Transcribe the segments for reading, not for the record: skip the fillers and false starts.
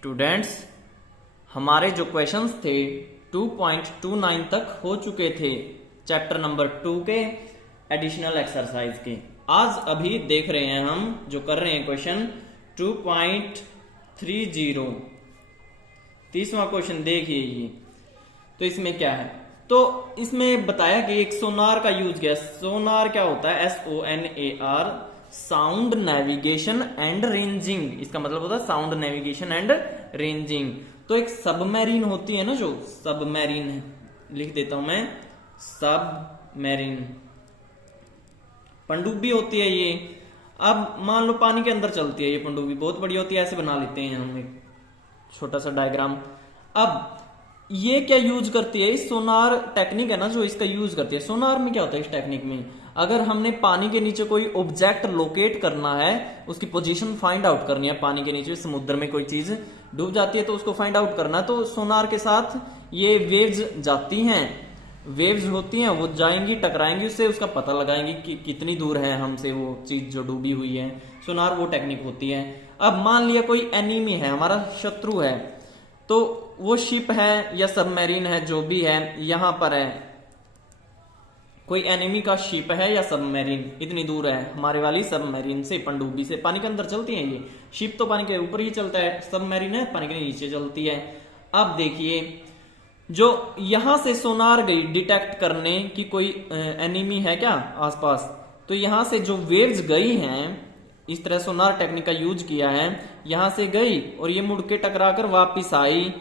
Students, हमारे जो questions थे 2.29 तक हो चुके थे चैप्टर नंबर 2 के एडिशनल एक्सरसाइज के। आज अभी देख रहे हैं हम जो कर रहे हैं क्वेश्चन 2.30। 30वां क्वेश्चन देखिए ये। तो इसमें क्या है, तो इसमें बताया कि एक सोनार का यूज किया। सोनार क्या होता है? SONAR, sound navigation and ranging. इसका मतलब होता है साउंड नेविगेशन एंड रेंजिंग। तो एक सबमरीन होती है ना, जो सबमरीन है, लिख देता हूं मैं, सबमरीन पनडुब्बी होती है ये। अब मान लो पानी के अंदर चलती है ये पनडुब्बी, बहुत बड़ी होती है। ऐसे बना लेते हैं हम एक छोटा सा डायग्राम। अब ये क्या यूज करती है? इस सोनार टेक्निक है ना जो इसका यूज करती है। सोनार में क्या होता है? इस टेक्निक में अगर हमने पानी के नीचे कोई ऑब्जेक्ट लोकेट करना है, उसकी पोजीशन फाइंड आउट करनी है, पानी के नीचे समुद्र में कोई चीज डूब जाती है तो उसको फाइंड आउट करना है, तो सोनार के साथ ये वेव्स जाती हैं, वेव्स होती हैं, वो जाएंगी, टकराएंगी उससे, उसका पता लगाएंगी कि कितनी दूर है हमसे वो चीज जो डूबी हुई है। सोनार वो टेक्निक होती है। अब मान लिया कोई एनिमी है, हमारा शत्रु है, तो वो शिप है या सबमरीन है, जो भी है, यहां पर है कोई एनिमी का शिप है या सबमरीन, इतनी दूर है हमारे वाली सबमरीन से, पनडुब्बी से। पानी के अंदर चलती है ये शिप, तो पानी के ऊपर ही चलता है, सबमरीन है पानी के नीचे चलती है। अब देखिए, जो यहां से सोनार गई डिटेक्ट करने की कोई एनिमी है क्या आसपास, तो यहां से जो वेव्स गई हैं, इस तरह सोनार टेक्निक का यूज किया है, यहां से गई और ये मुड़ के टकरा कर वापिस आई,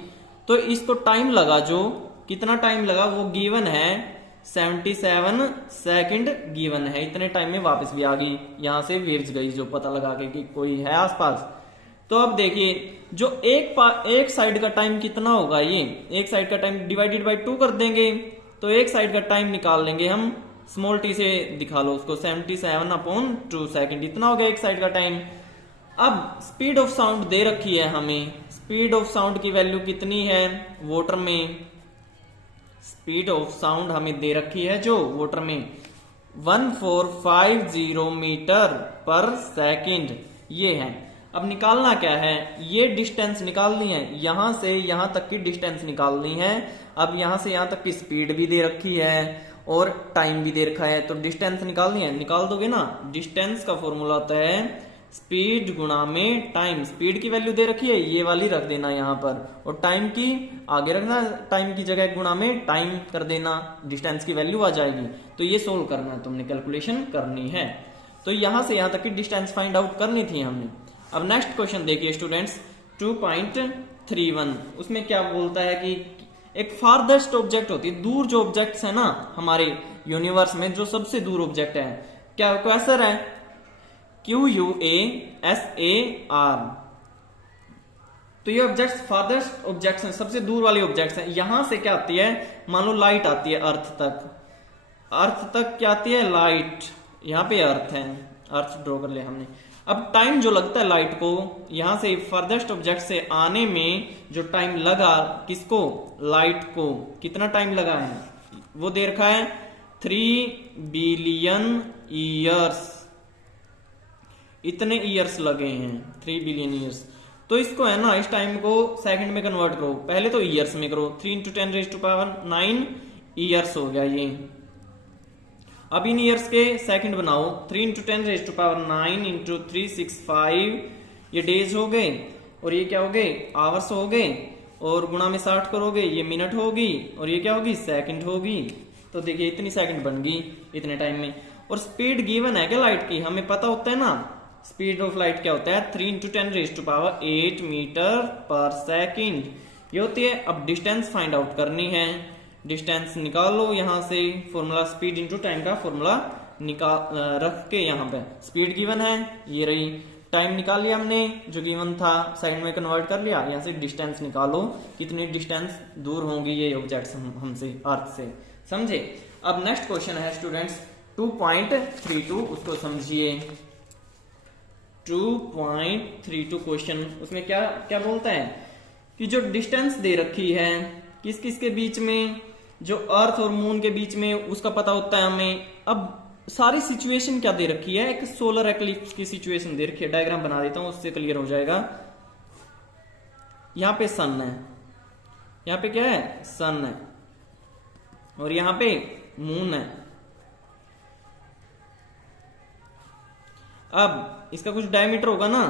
तो इसको टाइम लगा, जो कितना टाइम लगा वो गिवन है 77 सेकंड गिवन है। इतने टाइम में वापस भी आ गई, यहां से वेव्स गई जो पता लगा के कि कोई है आसपास। तो अब देखिए, जो एक साइड का टाइम कितना होगा, ये एक साइड का टाइम डिवाइडेड बाय 2 कर देंगे, तो एक साइड का टाइम निकाल लेंगे हम, स्मॉल टी से दिखा लो उसको, 77/2 सेकंड, इतना हो गया एक साइड का टाइम। अब स्पीड ऑफ साउंड दे रखी है हमें, स्पीड ऑफ साउंड की वैल्यू कितनी है वाटर में, स्पीड ऑफ साउंड हमें दे रखी है जो वाटर में 1450 मीटर पर सेकंड ये है। अब निकालना क्या है? ये डिस्टेंस निकालनी है, यहां से यहां तक की डिस्टेंस निकालनी है। अब यहां से यहां तक की स्पीड भी दे रखी है और टाइम भी दे रखा है, तो डिस्टेंस निकालनी है, निकाल दोगे ना। डिस्टेंस का फॉर्मूला होता है स्पीड गुणा में टाइम। स्पीड की वैल्यू दे रखी है, ये वाली रख देना यहां पर, और टाइम की आगे रखना, टाइम की जगह गुणा में टाइम कर देना, डिस्टेंस की वैल्यू आ जाएगी। तो ये सोल्व करना है, तुमने कैलकुलेशन करनी है। तो यहां से यहां तक की डिस्टेंस फाइंड आउट करनी थी हमने। अब नेक्स्ट क्वेश्चन देखिए स्टूडेंट्स 2.31। उसमें क्या बोलता है कि एक फारदेस्ट ऑब्जेक्ट होती है, दूर जो ऑब्जेक्ट्स है ना हमारे यूनिवर्स में, जो सबसे दूर ऑब्जेक्ट है, क्या क्वेश्चन है QUASAR। तो ये ऑब्जेक्ट्स फारदेस्ट ऑब्जेक्ट्स हैं, सबसे दूर वाले ऑब्जेक्ट्स हैं। यहां से क्या आती है, मान लो लाइट आती है अर्थ तक, अर्थ तक क्या आती है? लाइट। यहां पे अर्थ है, अर्थ ड्रॉ कर लिया हमने। अब टाइम जो लगता है लाइट को यहां से फारदेस्ट ऑब्जेक्ट से आने में, जो टाइम लगा किसको? लाइट को। कितना टाइम लगा है वो दे रखा है 3 बिलियन ईयर्स, इतने ईयर्स लगे हैं 3 बिलियन ईयर्स। तो इसको है ना, इस टाइम को सेकंड में कन्वर्ट करो, पहले तो ईयर्स में करो, 3 × 10⁹ ईयर्स हो गया ये। अब इन ईयर्स के सेकंड बनाओ, 3 × 10⁹ × 365, ये डेज हो गए, और ये क्या हो गए? आवर्स हो गए, और गुणा में 60 करोगे, ये मिनट होगी, और ये क्या होगी? सेकंड होगी। तो देखिए इतनी सेकंड बन गई इतने टाइम में। और स्पीड गिवन है क्या लाइट की, हमें पता होता है ना, स्पीड ऑफ लाइट क्या होता है? 3 × 10⁸ मीटर पर सेकंड ये होती है। अब डिस्टेंस फाइंड आउट करनी है, डिस्टेंस निकालो यहां से, फॉर्मूला स्पीड इंटू टाइम का फॉर्मूला निकाल रख के, यहां पे स्पीड गिवन है, ये रही, टाइम निकाल लिया हमने जो गिवन था, सेकंड में कन्वर्ट कर लिया, यहां से डिस्टेंस निकालो, कितनी डिस्टेंस दूर होंगी ये ऑब्जेक्ट्स हमसे, अर्थ से, समझे। अब नेक्स्ट क्वेश्चन है स्टूडेंट्स 2.32, उसको समझिए। 2.32 क्वेश्चन, उसमें क्या क्या बोलता है कि जो डिस्टेंस दे रखी है किस किस के बीच में, जो अर्थ और मून के बीच में, उसका पता होता है हमें। अब सारी सिचुएशन क्या दे रखी है, एक सोलर एक्लिप्स की सिचुएशन दे रखी है, डायग्राम बना देता हूं उससे क्लियर हो जाएगा। यहाँ पे सन है, यहाँ पे क्या है, सन है, और यहाँ पे मून है। अब इसका कुछ डायमीटर होगा ना,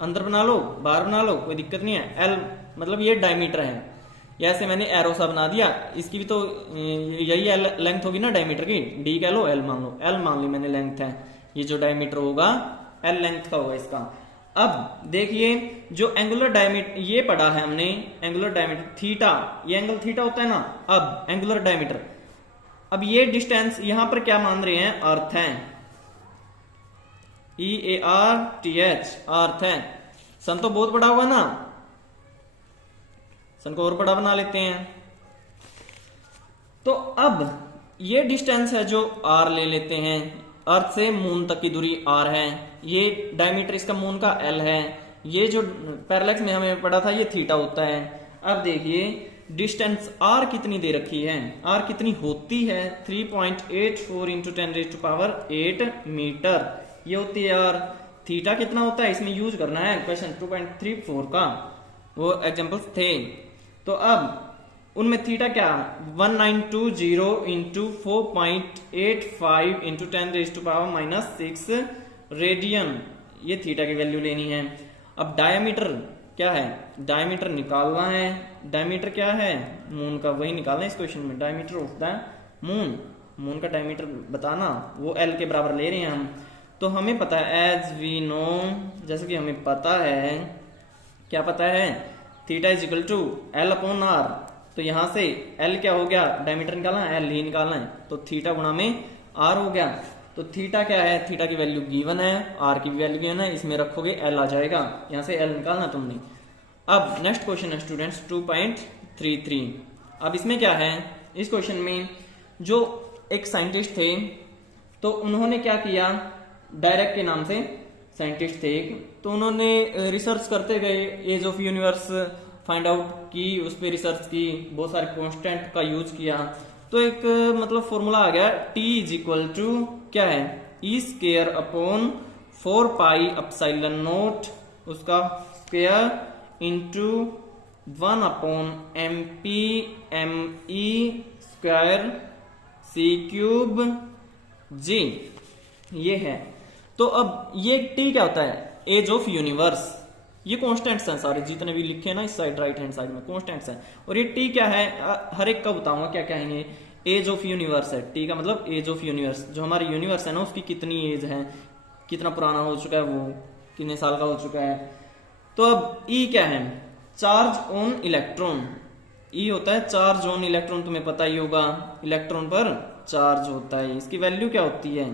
अंदर बना लो बाहर बना लो कोई दिक्कत नहीं है। एल मतलब ये डायमीटर है, ऐसे मैंने एरो सा बना दिया, इसकी भी तो यही एल लेंथ होगी ना डायमीटर की, डी कह लो एल मान लो, एल मान ली मैंने लेंथ है, ये जो डायमीटर होगा एल लेंथ का होगा इसका। अब देखिए जो एंगुलर डायमीटर ये पढ़ा है हमने, एंगुलर डायमीटर थीटा, ये एंगल थीटा होता है ना। अब एंगुलर डायमीटर, अब ये डिस्टेंस यहां पर क्या मान रहे हैं, अर्थ है, EARTH अर्थ है। सन तो बहुत बड़ा होगा ना, सन को और बड़ा बना लेते हैं। तो अब ये डिस्टेंस है जो r ले लेते हैं, अर्थ से मून तक की दूरी r है, ये डायमीटर इसका मून का l है, ये जो पैरेलक्स में हमें पढ़ा था ये थीटा होता है। अब देखिए डिस्टेंस r कितनी दे रखी है, r कितनी होती है 3.84 इंटू 10⁸ मीटर, ये होती है r। थीटा कितना होता है इसमें यूज करना है, क्वेश्चन 2.34 का वो एग्जांपल्स थे। तो अब उनमें थीटा क्या 1920 इंटू 4.85 इंटू 10⁻⁻6 रेडियन, ये थीटा की वैल्यू लेनी है। अब डायमीटर क्या है, डायमीटर निकालना है, डायमीटर क्या है मून का, वही निकालना है इस क्वेश्चन में, डायमीटर होता है मून, मून का डायमीटर बताना, वो एल के बराबर ले रहे हैं हम। तो हमें पता है एज वी नो, जैसे कि हमें पता है, क्या पता है, theta is equal to L upon R. तो यहां से एल क्या हो गया, डायमीटर निकालना है, एल ही निकालना है, तो थीटा गुणा में आर हो गया। तो थीटा क्या है, थीटा की वैल्यू गिवन है, आर की वैल्यू गिवन है, इसमें रखोगे एल आ जाएगा, यहां से एल निकालना तुमने। अब नेक्स्ट क्वेश्चन है स्टूडेंट्स 2.33। अब इसमें क्या है, इस क्वेश्चन में जो एक साइंटिस्ट थे तो उन्होंने क्या किया, डायरेक्ट के नाम से साइंटिस्ट थे, तो उन्होंने रिसर्च करते गए, age of universe find out की, उस पर रिसर्च की, बहुत सारे कांस्टेंट का यूज किया, तो एक मतलब फॉर्मूला आ गया T इज इक्वल टू क्या है, E square upon 4 pi epsilon naught उसका square into 1 upon MP square C cube G, ये है। तो अब ये T क्या होता है, एज ऑफ यूनिवर्स, ये कॉन्स्टेंट्स हैं सारे जितने भी लिखे हैं ना इस साइड राइट हैंड साइड में कॉन्स्टेंट्स हैं। और ये T क्या है, हर एक का बताऊंगा क्या क्या है, ये एज ऑफ यूनिवर्स है, T का मतलब एज ऑफ यूनिवर्स, जो हमारे यूनिवर्स है ना उसकी कितनी एज है, कितना पुराना हो चुका है, वो कितने साल का हो चुका है। तो अब E क्या है, चार्ज ऑन इलेक्ट्रॉन, E होता है चार्ज ऑन इलेक्ट्रॉन, तुम्हें पता ही होगा इलेक्ट्रॉन पर चार्ज होता है, इसकी वैल्यू क्या होती है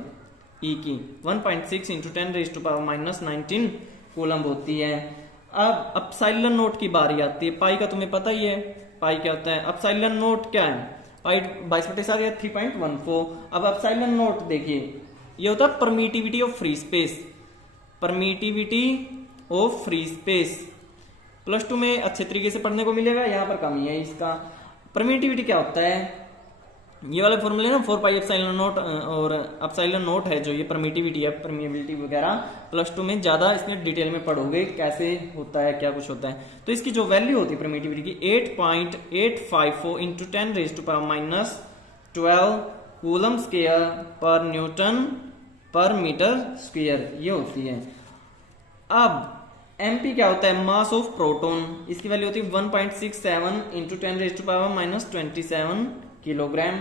E की 1.6 इंटू 10⁻⁻19 कूलम्ब होती है। अब एप्सिलॉन नोट की बारी आती है, पाई का तुम्हें पता ही है, पाई क्या होता है, एप्सिलॉन नोट क्या है, पाई 22/4 3.14। अब एप्सिलॉन नोट देखिए ये होता है permittivity of free space, permittivity of free space, +2 में अच्छे तरीके से पढ़ने को मिलेगा, यहाँ पर कमी है इसका। परमिटिविटी क्या होता है, ये वाले फॉर्मूले ना 4 पाई एप्सिलॉन नोट, और एप्सिलॉन नोट है जो ये परमिटिविटी है, परमिएबिलिटी वगैरह +2 में ज्यादा इसमें डिटेल में पढ़ोगे कैसे होता है क्या कुछ होता है। तो इसकी जो वैल्यू होती है परमिटिविटी की 8.854 इंटू 10⁻⁻12 कूलम स्क्वायर पर न्यूटन पर मीटर स्क्वायर, ये होती है। अब MP क्या होता है, मास ऑफ प्रोटॉन, इसकी वैल्यू होती है 1.67 इंटू 10⁻⁻27 किलोग्राम।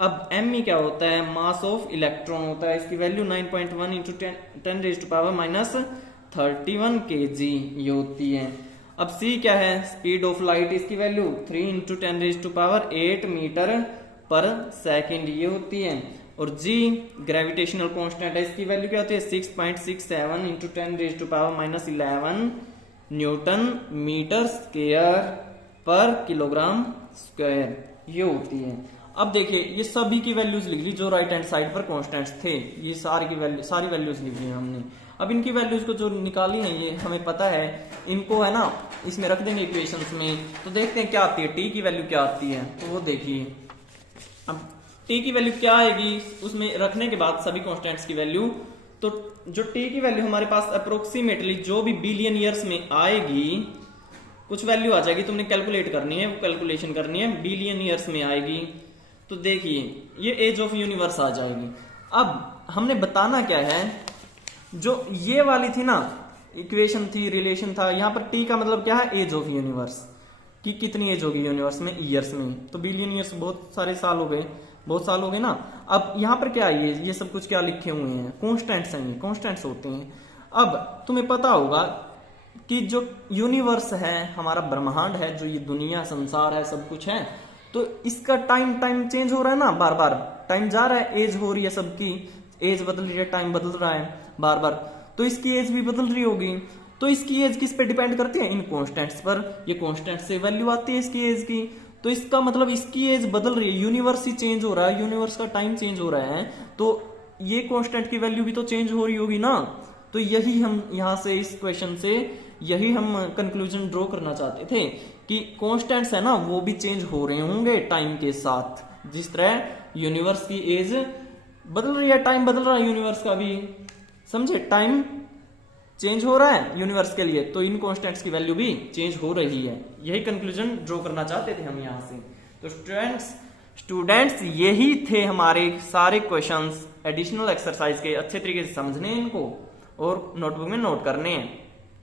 अब Me क्या होता है, मास ऑफ इलेक्ट्रॉन होता है, इसकी वैल्यू 9.1 इंटू 10⁻⁻31 kg ये होती है। अब C क्या है, स्पीड ऑफ लाइट, इसकी वैल्यू 3 इंटू 10⁸ मीटर पर सेकेंड ये होती है। और G ग्रेविटेशनल कांस्टेंट है, इसकी वैल्यू क्या होती है 6.67 इंटू 10⁻11 न्यूटन मीटर स्क्वायर पर किलोग्राम स्क्वायर ये होती है। अब देखिए ये सभी की वैल्यूज लिख ली जो राइट हैंड साइड पर कांस्टेंट्स थे, ये सारी वैल्यूज लिख ली हमने। अब इनकी वैल्यूज को जो निकाली है ये हमें पता है, इनको है ना इसमें रख देंगे इक्वेशंस में, तो देखते हैं क्या आती है, T की वैल्यू क्या आती है, तो वो देखिए। अब T की वैल्यू क्या आएगी उसमें रखने के बाद सभी कांस्टेंट्स की वैल्यू, तो जो T की वैल्यू हमारे पास अप्रोक्सीमेटली जो भी बिलियन ईयर्स में आएगी कुछ वैल्यू आ जाएगी, तुमने कैलकुलेट करनी है, वो कैलकुलेशन करनी है, बिलियन ईयर्स में आएगी। तो देखिए ये एज ऑफ यूनिवर्स आ जाएगी। अब हमने बताना क्या है, जो ये वाली थी ना इक्वेशन थी, रिलेशन था, यहां पर टी का मतलब क्या है, एज ऑफ यूनिवर्स, कि कितनी एज होगी यूनिवर्स में ईयर्स में। तो बिलियन ईयर्स बहुत सारे साल हो गए, बहुत साल हो गए ना। अब यहां पर क्या है, ये सब कुछ क्या लिखे हुए हैं, कॉन्स्टेंट्स हैं, ये कॉन्स्टेंट्स होते हैं। अब तुम्हें पता होगा कि जो यूनिवर्स है, हमारा ब्रह्मांड है, जो ये दुनिया संसार है, सब कुछ है, तो इसका टाइम चेंज हो रहा है ना, बार बार टाइम जा रहा है, एज हो रही है, सबकी एज बदल रही है, टाइम बदल रहा है बार बार, तो इसकी एज भी बदल रही होगी। तो इसकी एज किस पे डिपेंड करती है, इन कॉन्स्टेंट्स पर। ये कॉन्स्टेंट से वैल्यू आती है इसकी एज की, तो इसका मतलब इसकी एज बदल रही है, यूनिवर्स ही चेंज हो रहा है, यूनिवर्स का टाइम चेंज हो रहा है, तो ये कॉन्स्टेंट की वैल्यू भी तो चेंज हो रही होगी ना। तो यही हम यहां से इस क्वेश्चन से यही हम कंक्लूजन ड्रॉ करना चाहते थे कि कॉन्स्टेंट्स है ना वो भी चेंज हो रहे होंगे टाइम के साथ, जिस तरह यूनिवर्स की एज बदल रही है, टाइम बदल रहा है यूनिवर्स का भी, समझे, टाइम चेंज हो रहा है यूनिवर्स के लिए, तो इन कॉन्स्टेंट्स की वैल्यू भी चेंज हो रही है। यही कंक्लूजन ड्रॉ करना चाहते थे हम यहां से। तो स्टूडेंट्स यही थे हमारे सारे क्वेश्चंस एडिशनल एक्सरसाइज के, अच्छे तरीके से समझने इनको और नोटबुक में नोट करने हैं।